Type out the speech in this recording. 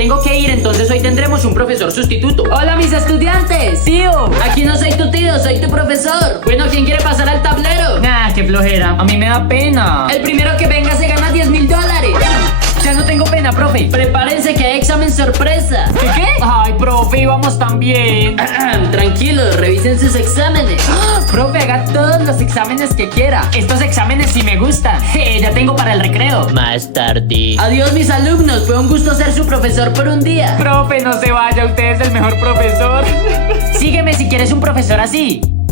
tengo que ir, entonces hoy tendremos un profesor sustituto. Hola, mis estudiantes. Tío, Aquí no soy tu tío, soy tu profesor. bueno, ¿quién quiere pasar al tablero? Nah, qué flojera. A mí me da pena. El primero que venga se gana $10,000. Ya no tengo pena, profe. Prepárense que hay examen sorpresa. ¿Qué? Ay, profe, íbamos tan bien. Tranquilos, revisen sus exámenes. Profe, haga todos los exámenes que quiera. Estos exámenes sí me gustan. Ya tengo para el recreo. Más tarde. Adiós, mis alumnos, fue un gusto ser su profesor por un día. Profe, no se vaya, usted es el mejor profesor. Sígueme si quieres un profesor así.